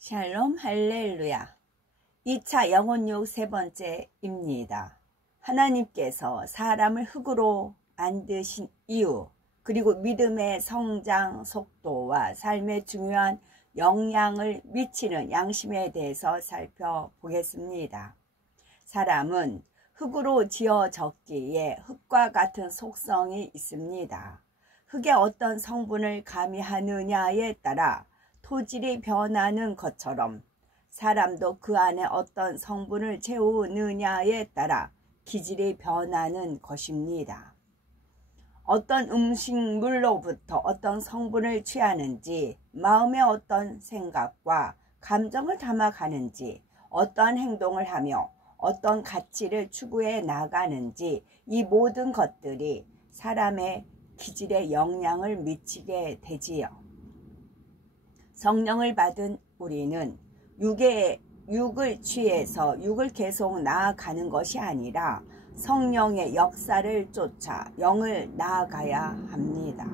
샬롬 할렐루야. 2차 영혼육 세 번째입니다. 하나님께서 사람을 흙으로 만드신 이유, 그리고 믿음의 성장 속도와 삶에 중요한 영향을 미치는 양심에 대해서 살펴보겠습니다. 사람은 흙으로 지어졌기에 흙과 같은 속성이 있습니다. 흙에 어떤 성분을 가미하느냐에 따라 토질이 변하는 것처럼 사람도 그 안에 어떤 성분을 채우느냐에 따라 기질이 변하는 것입니다. 어떤 음식물로부터 어떤 성분을 취하는지, 마음에 어떤 생각과 감정을 담아가는지, 어떠한 행동을 하며 어떤 가치를 추구해 나가는지, 이 모든 것들이 사람의 기질에 영향을 미치게 되지요. 성령을 받은 우리는 육을 취해서 육을 계속 나아가는 것이 아니라 성령의 역사를 쫓아 영을 나아가야 합니다.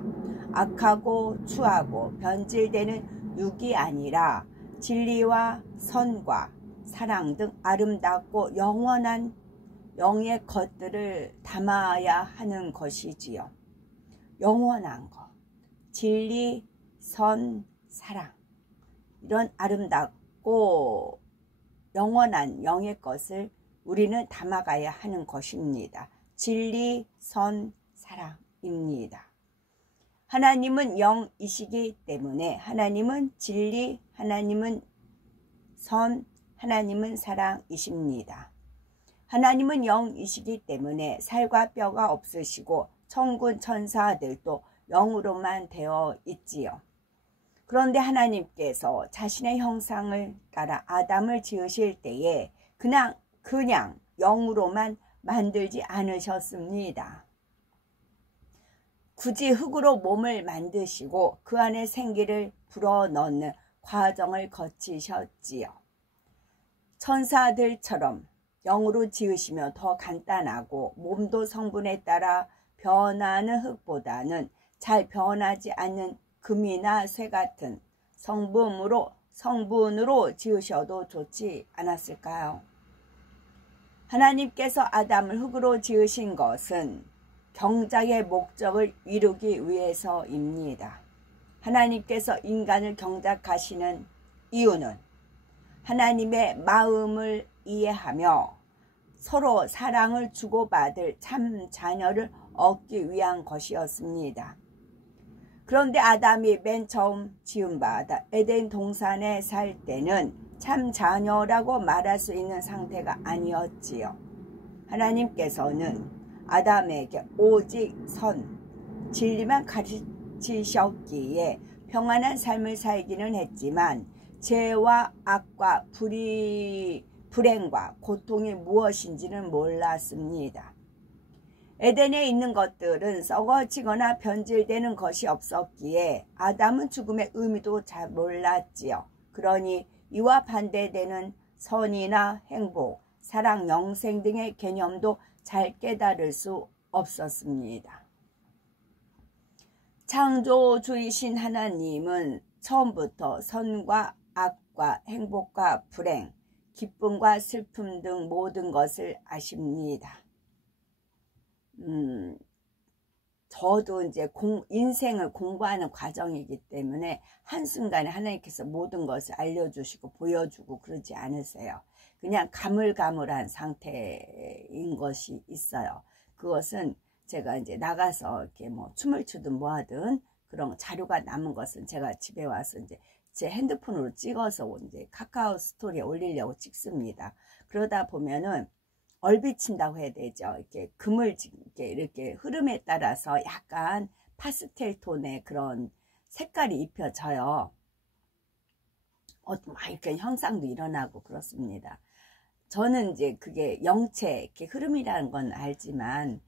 악하고 추하고 변질되는 육이 아니라 진리와 선과 사랑 등 아름답고 영원한 영의 것들을 담아야 하는 것이지요. 영원한 것, 진리, 선, 사랑, 이런 아름답고 영원한 영의 것을 우리는 담아가야 하는 것입니다. 진리, 선, 사랑입니다. 하나님은 영이시기 때문에 하나님은 진리, 하나님은 선, 하나님은 사랑이십니다. 하나님은 영이시기 때문에 살과 뼈가 없으시고 천군 천사들도 영으로만 되어 있지요. 그런데 하나님께서 자신의 형상을 따라 아담을 지으실 때에 그냥 영으로만 만들지 않으셨습니다. 굳이 흙으로 몸을 만드시고 그 안에 생기를 불어넣는 과정을 거치셨지요. 천사들처럼 영으로 지으시면 더 간단하고 몸도 성분에 따라 변하는 흙보다는 잘 변하지 않는 금이나 쇠 같은 성분으로 지으셔도 좋지 않았을까요? 하나님께서 아담을 흙으로 지으신 것은 경작의 목적을 이루기 위해서입니다. 하나님께서 인간을 경작하시는 이유는 하나님의 마음을 이해하며 서로 사랑을 주고받을 참 자녀를 얻기 위한 것이었습니다. 그런데 아담이 맨 처음 지음받아 에덴 동산에 살 때는 참 자녀라고 말할 수 있는 상태가 아니었지요. 하나님께서는 아담에게 오직 선, 진리만 가르치셨기에 평안한 삶을 살기는 했지만 죄와 악과 불행과 고통이 무엇인지는 몰랐습니다. 에덴에 있는 것들은 썩어지거나 변질되는 것이 없었기에 아담은 죽음의 의미도 잘 몰랐지요. 그러니 이와 반대되는 선이나 행복, 사랑, 영생 등의 개념도 잘 깨달을 수 없었습니다. 창조주이신 하나님은 처음부터 선과 악과 행복과 불행, 기쁨과 슬픔 등 모든 것을 아십니다. 저도 이제 인생을 공부하는 과정이기 때문에 한순간에 하나님께서 모든 것을 알려주시고 보여주고 그러지 않으세요. 그냥 가물가물한 상태인 것이 있어요. 그것은 제가 이제 나가서 이렇게 뭐 춤을 추든 뭐 하든 그런 자료가 남은 것은 제가 집에 와서 이제 제 핸드폰으로 찍어서 이제 카카오 스토리에 올리려고 찍습니다. 그러다 보면은 얼비친다고 해야 되죠. 이렇게 이렇게 흐름에 따라서 약간 파스텔 톤의 그런 색깔이 입혀져요. 막 이렇게 형상도 일어나고 그렇습니다. 저는 이제 그게 영체, 이렇게 흐름이라는 건 알지만,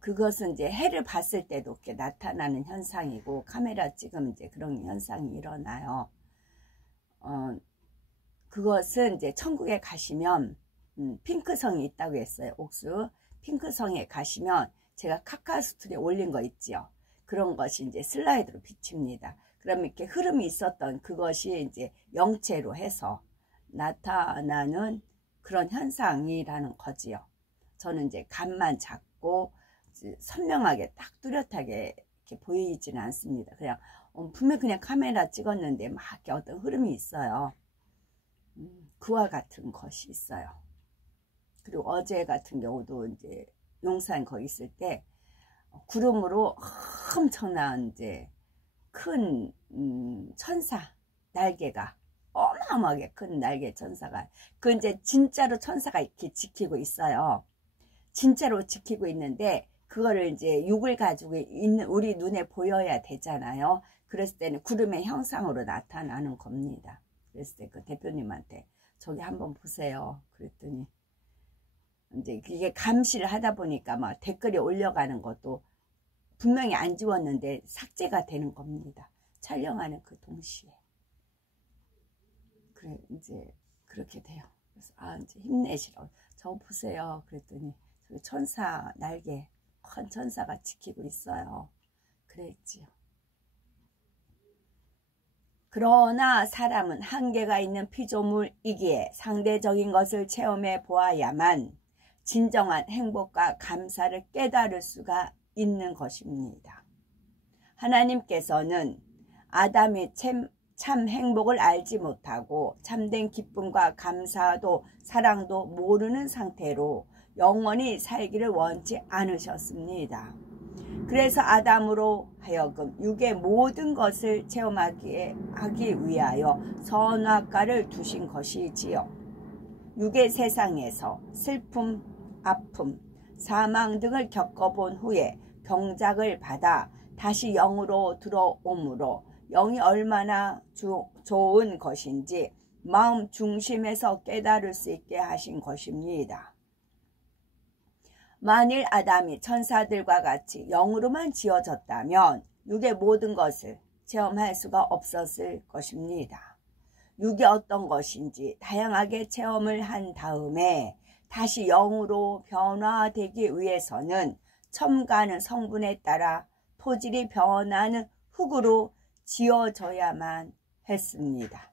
그것은 이제 해를 봤을 때도 이렇게 나타나는 현상이고, 카메라 찍으면 이제 그런 현상이 일어나요. 그것은 이제 천국에 가시면, 핑크성이 있다고 했어요. 옥수 핑크성에 가시면 제가 카카오 스토리에 올린 거 있지요. 그런 것이 이제 슬라이드로 비칩니다. 그럼 이렇게 흐름이 있었던 그것이 이제 영체로 해서 나타나는 그런 현상이라는 거지요. 저는 이제 감만 잡고 선명하게 딱 뚜렷하게 이렇게 보이지는 않습니다. 그냥 분명 그냥 카메라 찍었는데 막 이렇게 어떤 흐름이 있어요. 그와 같은 것이 있어요. 그리고 어제 같은 경우도 이제 용산 거기 있을 때 구름으로 엄청난 이제 큰 천사 날개가 어마어마하게 큰 날개 천사가 그 이제 진짜로 천사가 이렇게 지키고 있어요. 진짜로 지키고 있는데 그거를 이제 육을 가지고 있는 우리 눈에 보여야 되잖아요. 그랬을 때는 구름의 형상으로 나타나는 겁니다. 그랬을 때 그 대표님한테 저기 한번 보세요. 그랬더니 이제 이게 감시를 하다 보니까 막 댓글이 올려가는 것도 분명히 안 지웠는데 삭제가 되는 겁니다. 촬영하는 그 동시에. 그래 이제 그렇게 돼요. 그래서 이제 힘내시라고. 저 보세요. 그랬더니 저기 천사 날개 큰 천사가 지키고 있어요. 그랬지요. 그러나 사람은 한계가 있는 피조물이기에 상대적인 것을 체험해 보아야만 진정한 행복과 감사를 깨달을 수가 있는 것입니다. 하나님께서는 아담이 참 행복을 알지 못하고 참된 기쁨과 감사도 사랑도 모르는 상태로 영원히 살기를 원치 않으셨습니다. 그래서 아담으로 하여금 육의 모든 것을 체험하기 위하여 선악과를 두신 것이지요. 육의 세상에서 슬픔, 아픔, 사망 등을 겪어본 후에 경작을 받아 다시 영으로 들어오므로 영이 얼마나 좋은 것인지 마음 중심에서 깨달을 수 있게 하신 것입니다. 만일 아담이 천사들과 같이 영으로만 지어졌다면 육의 모든 것을 체험할 수가 없었을 것입니다. 육이 어떤 것인지 다양하게 체험을 한 다음에 다시 영으로 변화되기 위해서는 첨가하는 성분에 따라 토질이 변하는 흙으로 지어져야만 했습니다.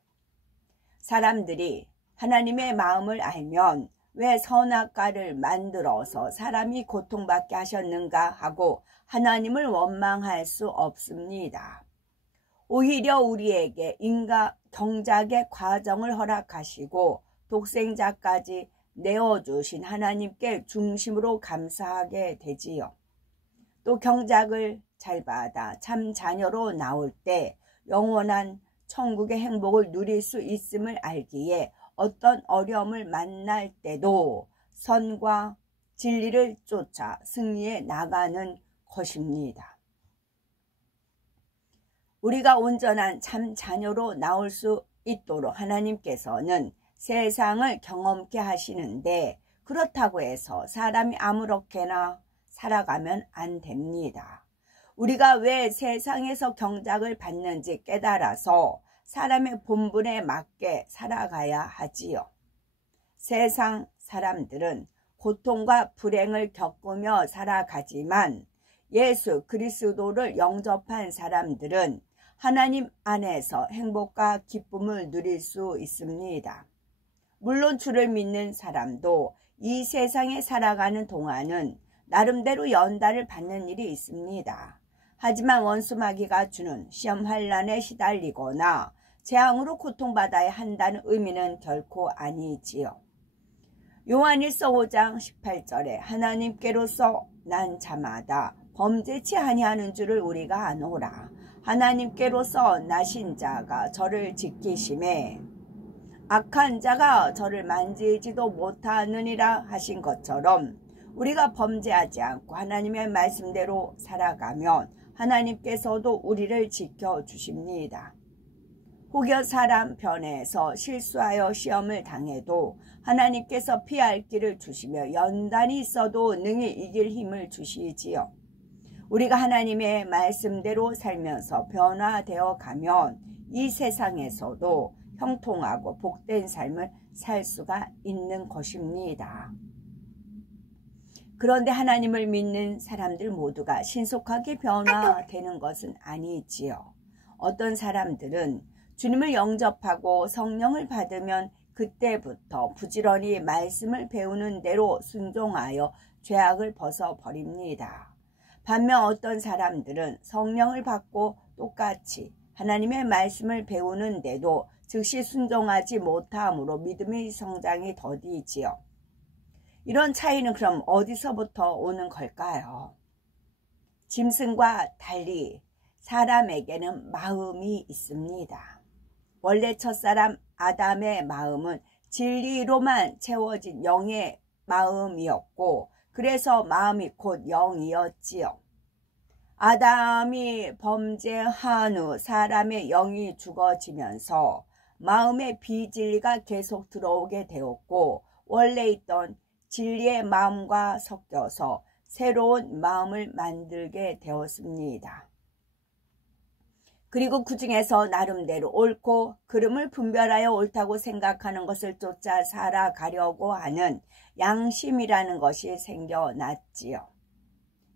사람들이 하나님의 마음을 알면 왜 선악과를 만들어서 사람이 고통받게 하셨는가 하고 하나님을 원망할 수 없습니다. 오히려 우리에게 경작의 과정을 허락하시고 독생자까지 내어주신 하나님께 중심으로 감사하게 되지요. 또 경작을 잘 받아 참 자녀로 나올 때 영원한 천국의 행복을 누릴 수 있음을 알기에 어떤 어려움을 만날 때도 선과 진리를 쫓아 승리해 나가는 것입니다. 우리가 온전한 참 자녀로 나올 수 있도록 하나님께서는 세상을 경험케 하시는데 그렇다고 해서 사람이 아무렇게나 살아가면 안 됩니다. 우리가 왜 세상에서 경작을 받는지 깨달아서 사람의 본분에 맞게 살아가야 하지요. 세상 사람들은 고통과 불행을 겪으며 살아가지만 예수 그리스도를 영접한 사람들은 하나님 안에서 행복과 기쁨을 누릴 수 있습니다. 물론 주를 믿는 사람도 이 세상에 살아가는 동안은 나름대로 연단을 받는 일이 있습니다. 하지만 원수 마귀가 주는 시험 환난에 시달리거나 재앙으로 고통받아야 한다는 의미는 결코 아니지요. 요한일서 5장 18절에 하나님께로서 난 자마다 범죄치 아니하는 줄을 우리가 아노라. 하나님께로서 나신 자가 저를 지키심에 악한 자가 저를 만지지도 못하느니라 하신 것처럼 우리가 범죄하지 않고 하나님의 말씀대로 살아가면 하나님께서도 우리를 지켜주십니다. 혹여 사람 편에서 실수하여 시험을 당해도 하나님께서 피할 길을 주시며 연단이 있어도 능히 이길 힘을 주시지요. 우리가 하나님의 말씀대로 살면서 변화되어 가면 이 세상에서도 형통하고 복된 삶을 살 수가 있는 것입니다. 그런데 하나님을 믿는 사람들 모두가 신속하게 변화되는 것은 아니지요. 어떤 사람들은 주님을 영접하고 성령을 받으면 그때부터 부지런히 말씀을 배우는 대로 순종하여 죄악을 벗어버립니다. 반면 어떤 사람들은 성령을 받고 똑같이 하나님의 말씀을 배우는데도 즉시 순종하지 못함으로 믿음의 성장이 더디지요. 이런 차이는 그럼 어디서부터 오는 걸까요? 짐승과 달리 사람에게는 마음이 있습니다. 원래 첫사람 아담의 마음은 진리로만 채워진 영의 마음이었고 그래서 마음이 곧 영이었지요. 아담이 범죄한 후 사람의 영이 죽어지면서 마음의 비진리가 계속 들어오게 되었고 원래 있던 진리의 마음과 섞여서 새로운 마음을 만들게 되었습니다. 그리고 그 중에서 나름대로 옳고 그름을 분별하여 옳다고 생각하는 것을 쫓아 살아가려고 하는 양심이라는 것이 생겨났지요.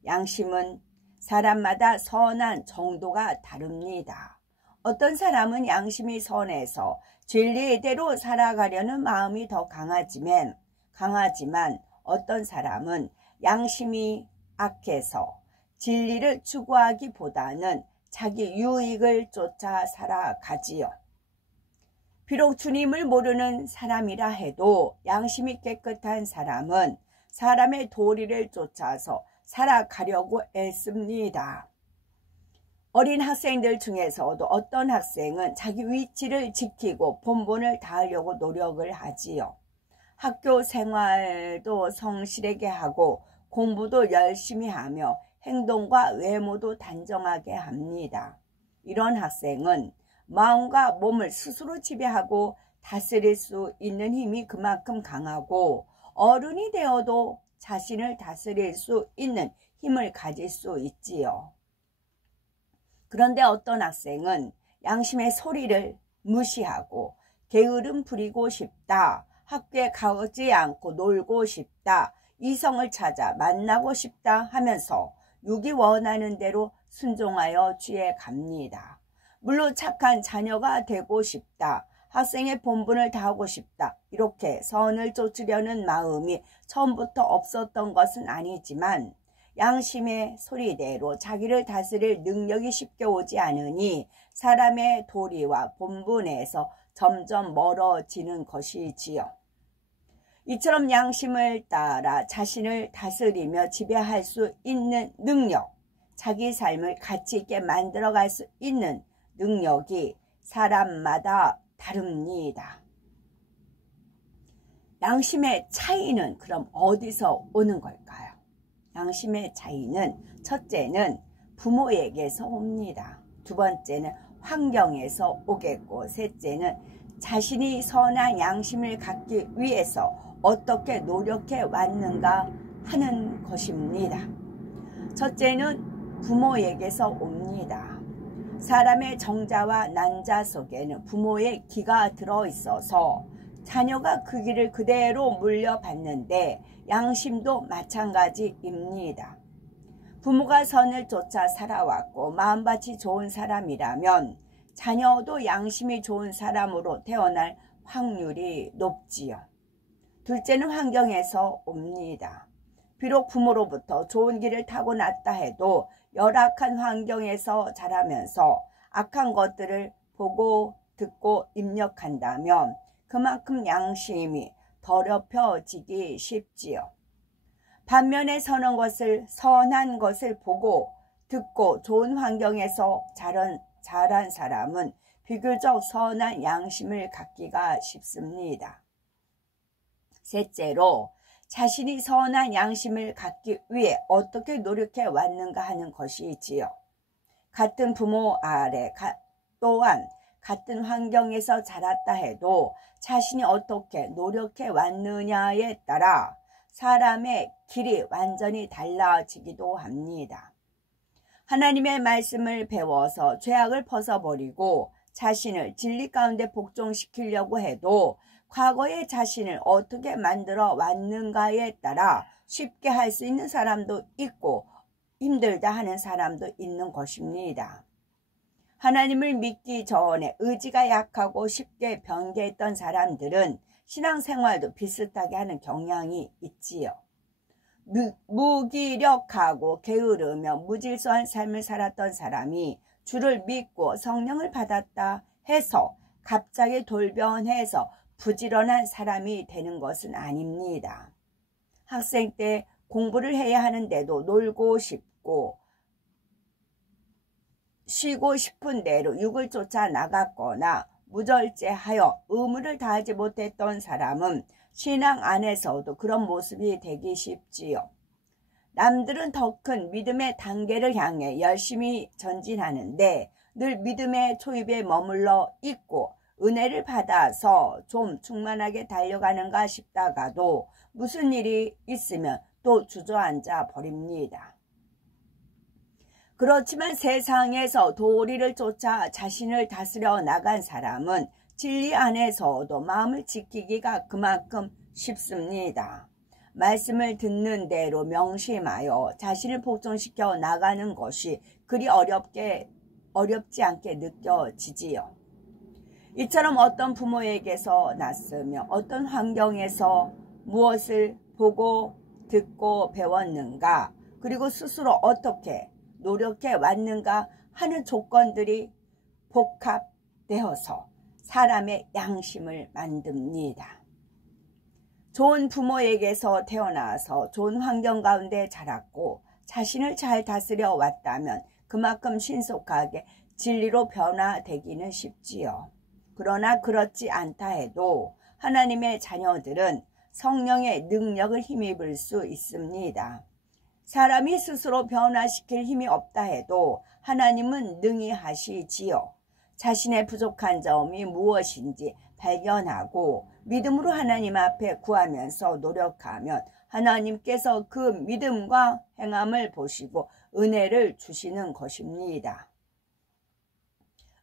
양심은 사람마다 선한 정도가 다릅니다. 어떤 사람은 양심이 선해서 진리대로 살아가려는 마음이 더 강하지만 어떤 사람은 양심이 악해서 진리를 추구하기보다는 자기 유익을 쫓아 살아가지요. 비록 주님을 모르는 사람이라 해도 양심이 깨끗한 사람은 사람의 도리를 쫓아서 살아가려고 애씁니다. 어린 학생들 중에서도 어떤 학생은 자기 위치를 지키고 본분을 다하려고 노력을 하지요. 학교 생활도 성실하게 하고 공부도 열심히 하며 행동과 외모도 단정하게 합니다. 이런 학생은 마음과 몸을 스스로 지배하고 다스릴 수 있는 힘이 그만큼 강하고 어른이 되어도 자신을 다스릴 수 있는 힘을 가질 수 있지요. 그런데 어떤 학생은 양심의 소리를 무시하고 게으름 부리고 싶다, 학교에 가지 않고 놀고 싶다, 이성을 찾아 만나고 싶다 하면서 육이 원하는 대로 순종하여 취해 갑니다. 물론 착한 자녀가 되고 싶다, 학생의 본분을 다하고 싶다, 이렇게 선을 쫓으려는 마음이 처음부터 없었던 것은 아니지만 양심의 소리대로 자기를 다스릴 능력이 쉽게 오지 않으니 사람의 도리와 본분에서 점점 멀어지는 것이지요. 이처럼 양심을 따라 자신을 다스리며 지배할 수 있는 능력, 자기 삶을 가치 있게 만들어갈 수 있는 능력이 사람마다 다릅니다. 양심의 차이는 그럼 어디서 오는 걸까요? 양심의 차이는 첫째는 부모에게서 옵니다. 두 번째는 환경에서 오겠고 셋째는 자신이 선한 양심을 갖기 위해서 어떻게 노력해 왔는가 하는 것입니다. 첫째는 부모에게서 옵니다. 사람의 정자와 난자 속에는 부모의 기가 들어있어서 자녀가 그 길을 그대로 물려받는데 양심도 마찬가지입니다. 부모가 선을 쫓아 살아왔고 마음밭이 좋은 사람이라면 자녀도 양심이 좋은 사람으로 태어날 확률이 높지요. 둘째는 환경에서 옵니다. 비록 부모로부터 좋은 길을 타고났다 해도 열악한 환경에서 자라면서 악한 것들을 보고 듣고 입력한다면 그만큼 양심이 더럽혀지기 쉽지요. 반면에 선한 것을 보고 듣고 좋은 환경에서 자란 사람은 비교적 선한 양심을 갖기가 쉽습니다. 셋째로 자신이 선한 양심을 갖기 위해 어떻게 노력해 왔는가 하는 것이지요. 같은 부모 아래 또한 같은 환경에서 자랐다 해도 자신이 어떻게 노력해 왔느냐에 따라 사람의 길이 완전히 달라지기도 합니다. 하나님의 말씀을 배워서 죄악을 벗어버리고 자신을 진리 가운데 복종시키려고 해도 과거의 자신을 어떻게 만들어 왔는가에 따라 쉽게 할 수 있는 사람도 있고 힘들다 하는 사람도 있는 것입니다. 하나님을 믿기 전에 의지가 약하고 쉽게 변개했던 사람들은 신앙생활도 비슷하게 하는 경향이 있지요. 무기력하고 게으르며 무질서한 삶을 살았던 사람이 주를 믿고 성령을 받았다 해서 갑자기 돌변해서 부지런한 사람이 되는 것은 아닙니다. 학생 때 공부를 해야 하는데도 놀고 싶고 쉬고 싶은 대로 육을 쫓아 나갔거나 무절제하여 의무를 다하지 못했던 사람은 신앙 안에서도 그런 모습이 되기 쉽지요. 남들은 더 큰 믿음의 단계를 향해 열심히 전진하는데 늘 믿음의 초입에 머물러 있고 은혜를 받아서 좀 충만하게 달려가는가 싶다가도 무슨 일이 있으면 또 주저앉아 버립니다. 그렇지만 세상에서 도리를 쫓아 자신을 다스려 나간 사람은 진리 안에서도 마음을 지키기가 그만큼 쉽습니다. 말씀을 듣는 대로 명심하여 자신을 복종시켜 나가는 것이 그리 어렵지 않게 느껴지지요. 이처럼 어떤 부모에게서 났으며 어떤 환경에서 무엇을 보고 듣고 배웠는가, 그리고 스스로 어떻게 노력해 왔는가 하는 조건들이 복합되어서 사람의 양심을 만듭니다. 좋은 부모에게서 태어나서 좋은 환경 가운데 자랐고 자신을 잘 다스려 왔다면 그만큼 신속하게 진리로 변화되기는 쉽지요. 그러나 그렇지 않다 해도 하나님의 자녀들은 성령의 능력을 힘입을 수 있습니다. 사람이 스스로 변화시킬 힘이 없다 해도 하나님은 능히 하시지요. 자신의 부족한 점이 무엇인지 발견하고 믿음으로 하나님 앞에 구하면서 노력하면 하나님께서 그 믿음과 행함을 보시고 은혜를 주시는 것입니다.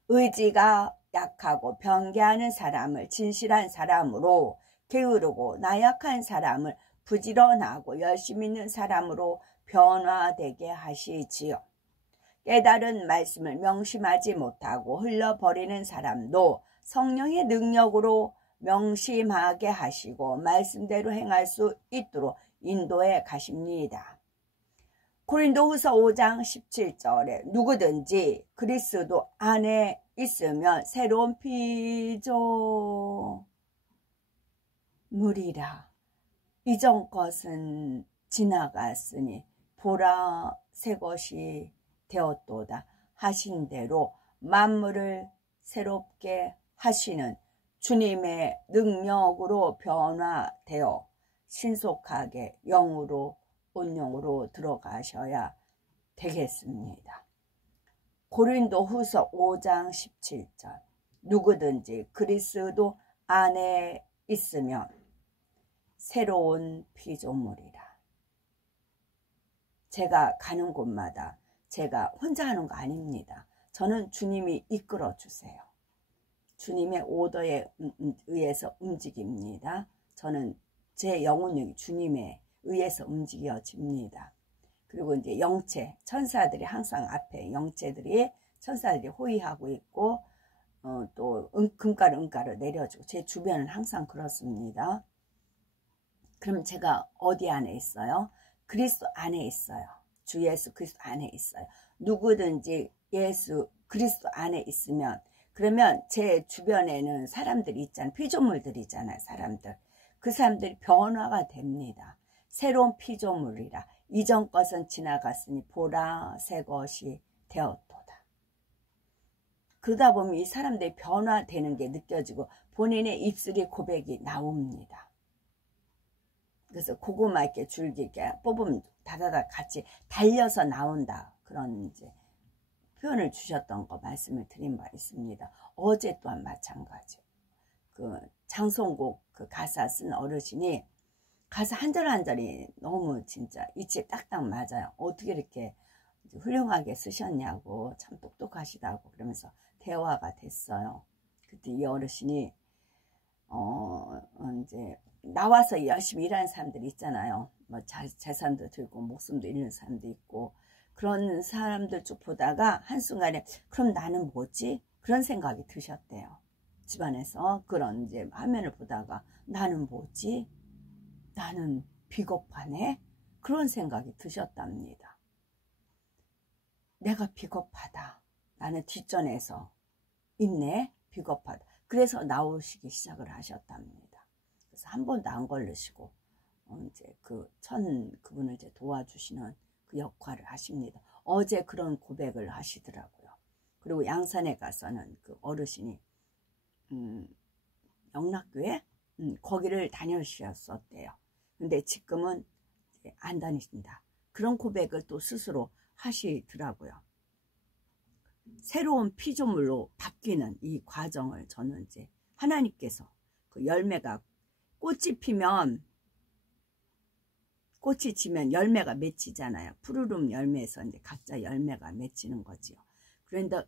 의지가 약하고 변개하는 사람을 진실한 사람으로, 게으르고 나약한 사람을 부지런하고 열심 있는 사람으로 변화되게 하시지요. 깨달은 말씀을 명심하지 못하고 흘려버리는 사람도 성령의 능력으로 명심하게 하시고 말씀대로 행할 수 있도록 인도해 가십니다. 고린도후서 5장 17절에 누구든지 그리스도 안에 있으면 새로운 피조물이라. 이전 것은 지나갔으니 보라 새 것이 되었도다 하신 대로 만물을 새롭게 하시는 주님의 능력으로 변화되어 신속하게 영으로 온영으로 들어가셔야 되겠습니다. 고린도후서 5장 17절 누구든지 그리스도 안에 있으면 새로운 피조물이라. 제가 가는 곳마다 제가 혼자 하는 거 아닙니다. 저는 주님이 이끌어 주세요. 주님의 오더에 의해서 움직입니다. 저는 제 영혼력이 주님에 의해서 움직여집니다. 그리고 이제 영체, 천사들이 항상 앞에 천사들이 호위하고 있고 또 금가루 내려주고 제 주변은 항상 그렇습니다. 그럼 제가 어디 안에 있어요? 그리스도 안에 있어요. 주 예수 그리스도 안에 있어요. 누구든지 예수 그리스도 안에 있으면, 그러면 제 주변에는 사람들이 있잖아요. 피조물들이 있잖아요. 사람들. 그 사람들이 변화가 됩니다. 새로운 피조물이라. 이전 것은 지나갔으니 보라 새 것이 되었도다. 그러다 보면 이 사람들이 변화되는 게 느껴지고 본인의 입술이 고백이 나옵니다. 그래서 고구마 이렇게 줄기 이렇게 뽑으면 다다다 같이 달려서 나온다. 그런 이제 표현을 주셨던 거 말씀을 드린 바 있습니다. 어제 또한 마찬가지. 그 장송곡 그 가사 쓴 어르신이 가사 한 절 한 절이 너무 진짜 이치에 딱딱 맞아요. 어떻게 이렇게 훌륭하게 쓰셨냐고, 참 똑똑하시다고 그러면서 대화가 됐어요. 그때 이 어르신이 이제 나와서 열심히 일하는 사람들이 있잖아요. 뭐 재산도 들고 목숨도 잃는 사람도 있고, 그런 사람들 쭉 보다가 한순간에 그럼 나는 뭐지? 그런 생각이 드셨대요. 집안에서 그런 이제 화면을 보다가 나는 뭐지? 나는 비겁하네? 그런 생각이 드셨답니다. 내가 비겁하다. 나는 뒷전에서 있네? 비겁하다. 그래서 나오시기 시작을 하셨답니다. 그래서 한 번도 안 걸르시고 이제 그분을 이제 도와주시는 그 역할을 하십니다. 어제 그런 고백을 하시더라고요. 그리고 양산에 가서는 그 어르신이 영락교회 거기를 다녀오셨었대요. 근데 지금은 안 다니신다. 그런 고백을 또 스스로 하시더라고요. 새로운 피조물로 바뀌는 이 과정을 저는 이제 하나님께서 그 열매가 꽃이 피면 꽃이 지면 열매가 맺히잖아요. 푸르름 열매에서 이제 각자 열매가 맺히는 거지요.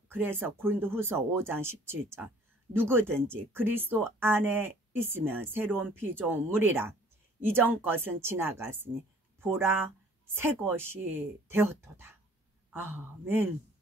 그래서 고린도후서 5장 17절 누구든지 그리스도 안에 있으면 새로운 피조물이라 이전 것은 지나갔으니 보라 새 것이 되었도다. 아멘.